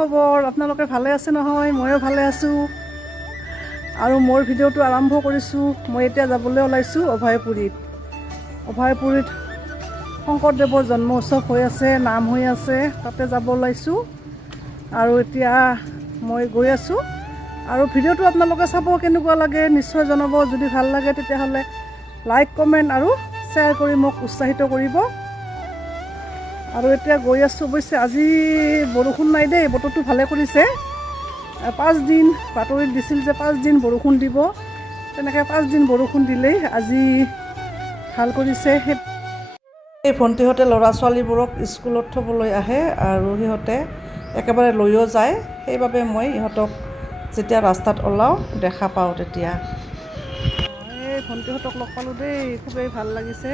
খবৰ? আপোনালোকে ভালে আছে নহয়? ময়ো ভালে আছোঁ। আৰু মোৰ ভিডিঅ'টো আৰম্ভ কৰিছোঁ। মই এতিয়া যাবলৈ ওলাইছোঁ অভয়পুৰীত। অভয়পুৰীত শংকৰদেৱৰ জন্ম উৎসৱ হৈ আছে, নাম হৈ আছে, তাতে যাব ওলাইছোঁ। আৰু এতিয়া মই গৈ আছোঁ। আৰু ভিডিঅ'টো আপোনালোকে চাব, কেনেকুৱা লাগে নিশ্চয় জনাব। যদি ভাল লাগে তেতিয়াহ'লে লাইক, কমেণ্ট আৰু শ্বেয়াৰ কৰি মোক উৎসাহিত কৰিব। আৰু এতিয়া গৈ আছোঁ। অৱশ্যে আজি বৰষুণ নাই দেই, বতৰটো ভালে কৰিছে। 5 দিন বাতৰিত দিছিল যে 5 দিন বৰষুণ দিব, তেনেকৈ 5 দিন বৰষুণ দিলেই আজি ভাল কৰিছে। এই ভণ্টিহঁতে ল'ৰা ছোৱালীবোৰক স্কুলত থ'বলৈ আহে আৰু সিহঁতে একেবাৰে লৈও যায়। সেইবাবে মই ইহঁতক যেতিয়া ৰাস্তাত ওলাওঁ দেখা পাওঁ তেতিয়া। এই ভণ্টিহঁতক লগ পালোঁ দেই, খুবেই ভাল লাগিছে।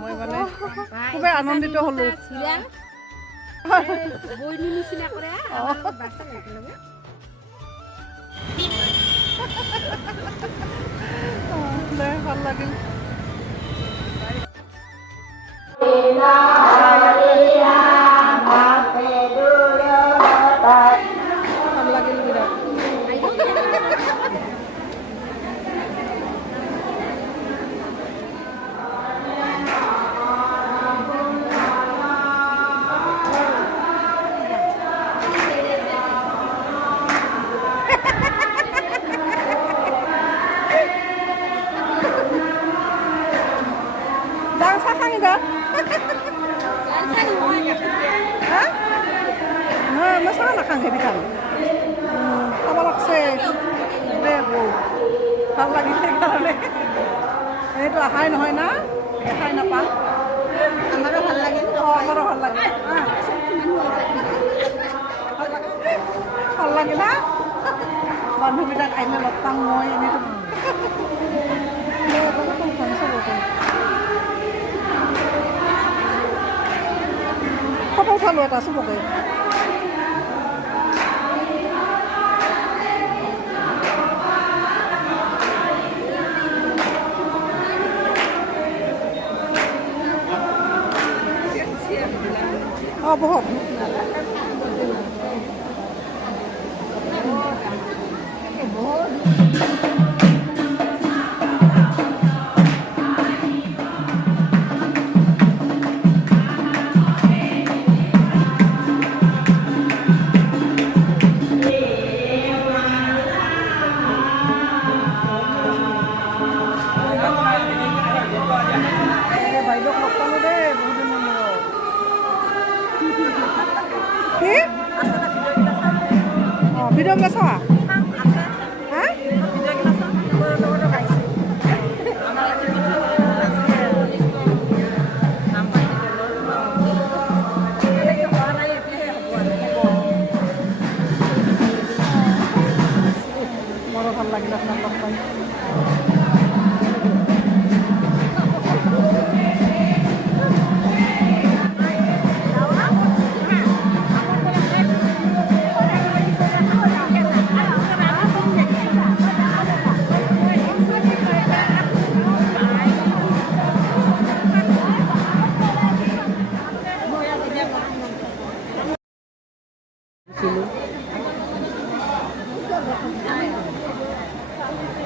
মই মানে খুবেই আনন্দিত হ'লোঁ। ভাল লাগিল। ভাল লাগিল বিৰাট। মই চাহ নাখাওঁ হেৰি খাম, খাব লাগছে দে বৌ, ভাল লাগিল সেইকাৰণে। এইটো আহাই নহয় না, দেখাই নাপাওঁ। আমাৰো ভাল লাগিল। আমাৰো ভাল লাগিল। ভাল লাগিল না, বান্ধৱীবিলাক আহিলে লগ পাম মই এনেকৈ। ফটো উঠালোঁ এটা চবকে। বহক। বাইদেউক লগ পালোঁ দেই বহুত দিনৰ মূৰত। কি? ভিডিঅ'বিলাক চোৱা? হা? মোৰো ভাল লাগিল আপোনাক লগ পাই।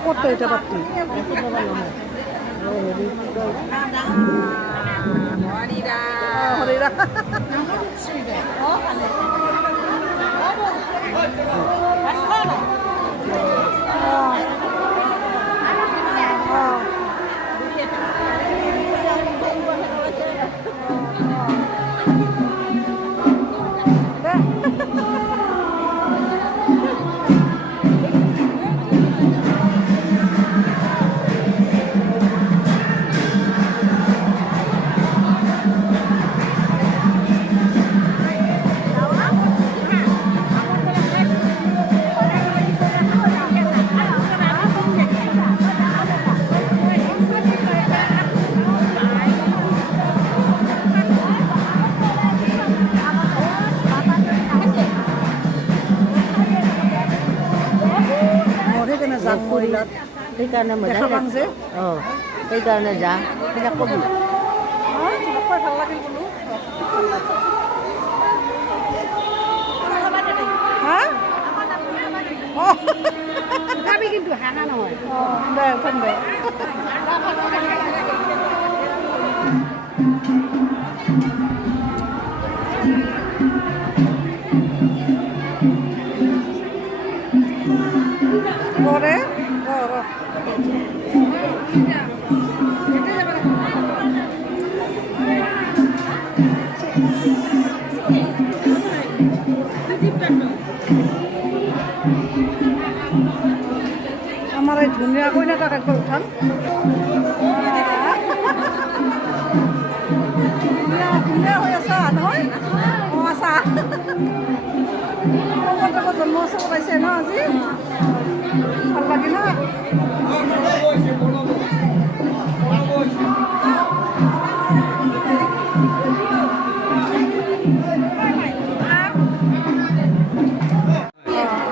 ক'ত এতিয়া পাতি হৰিৰা সেইকাৰণে দেখা পাম যে সেইকাৰণে যা সেইবিলাক কবি ভাল লাগিল বোলো। অঁ যাবি কিন্তু হানা নহয় অঁ দে উঠাম দে ৰে ৰ আমাৰ এই ধুনীয়া কইনা তাক একবাৰ উঠাম ধুনীয়া ধুনীয়া হৈ আছা নহয় অঁ আছা জন্ম উৎসৱ পাইছে ন আজি ভাল লাগে না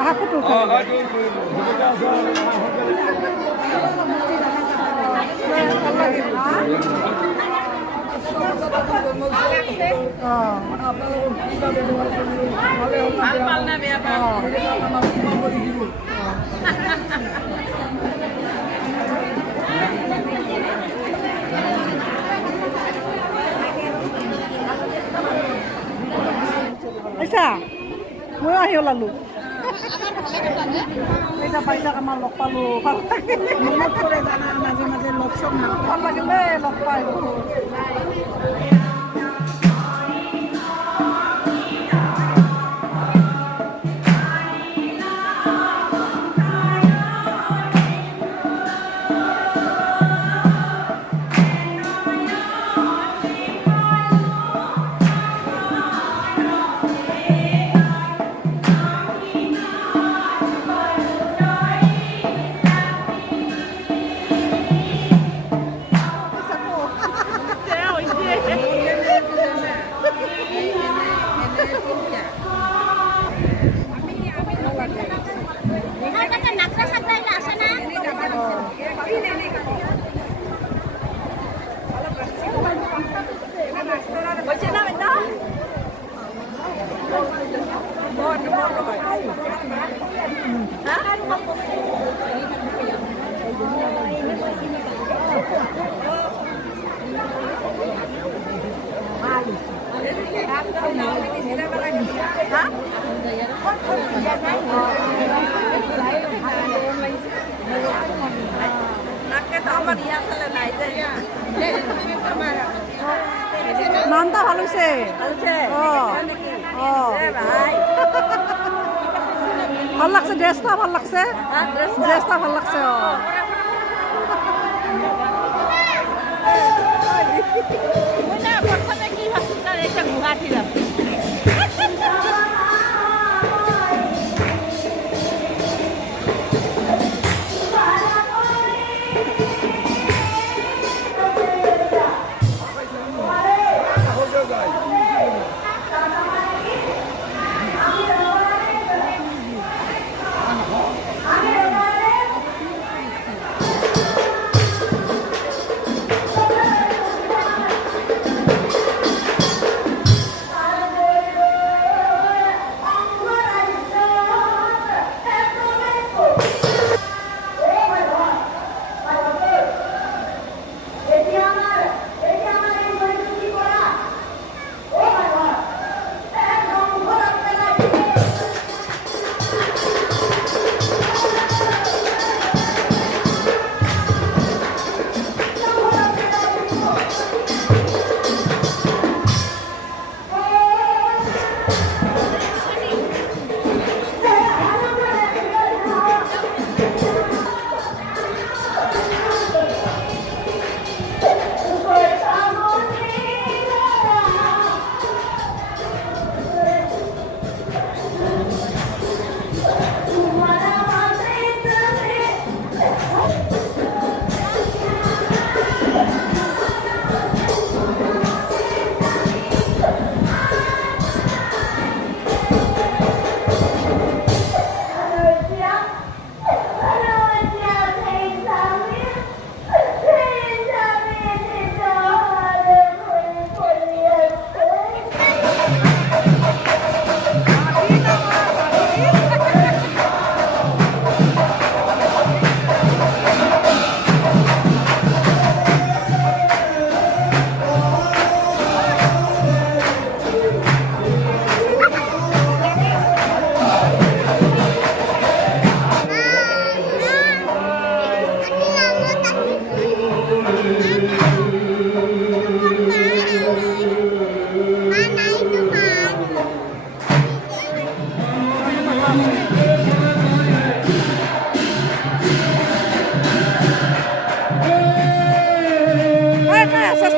আহা ফটো ভাল লাগে আচ্ছা ময়ো আহি ওলালোঁ এতিয়া বাইদেউক আমাৰ লগ পালোঁ ভাল লাগে মনত পৰে জানা মাজে মাজে লগ চগ ভাল লাগিলে লগ পাই নামটা ভাল হৈছে ভাল লাগছে ড্ৰেছটা ভাল লাগছে ড্ৰেছটা ভাল লাগছে অঁ প্ৰথমে কি ভাবছো গুৱাহাটী যাম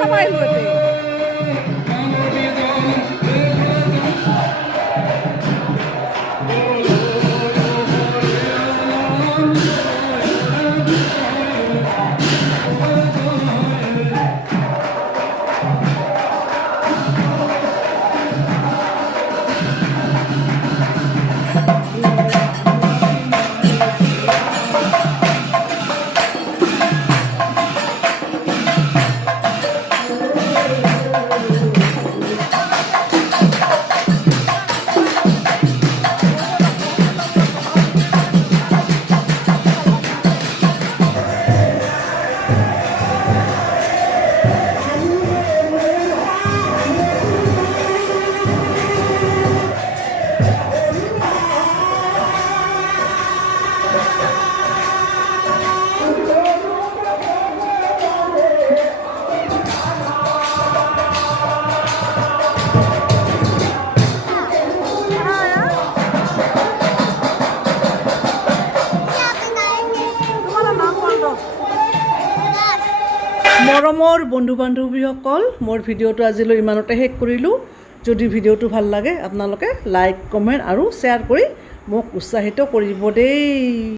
চাব আহিলোঁ ইয়াতে মৰমৰ বন্ধু বান্ধৱীসকল মোৰ ভিডিঅ'টো আজিলৈ ইমানতে শেষ কৰিলোঁ যদি ভিডিঅ'টো ভাল লাগে আপোনালোকে লাইক কমেণ্ট আৰু শ্বেয়াৰ কৰি মোক উৎসাহিত কৰিব দেই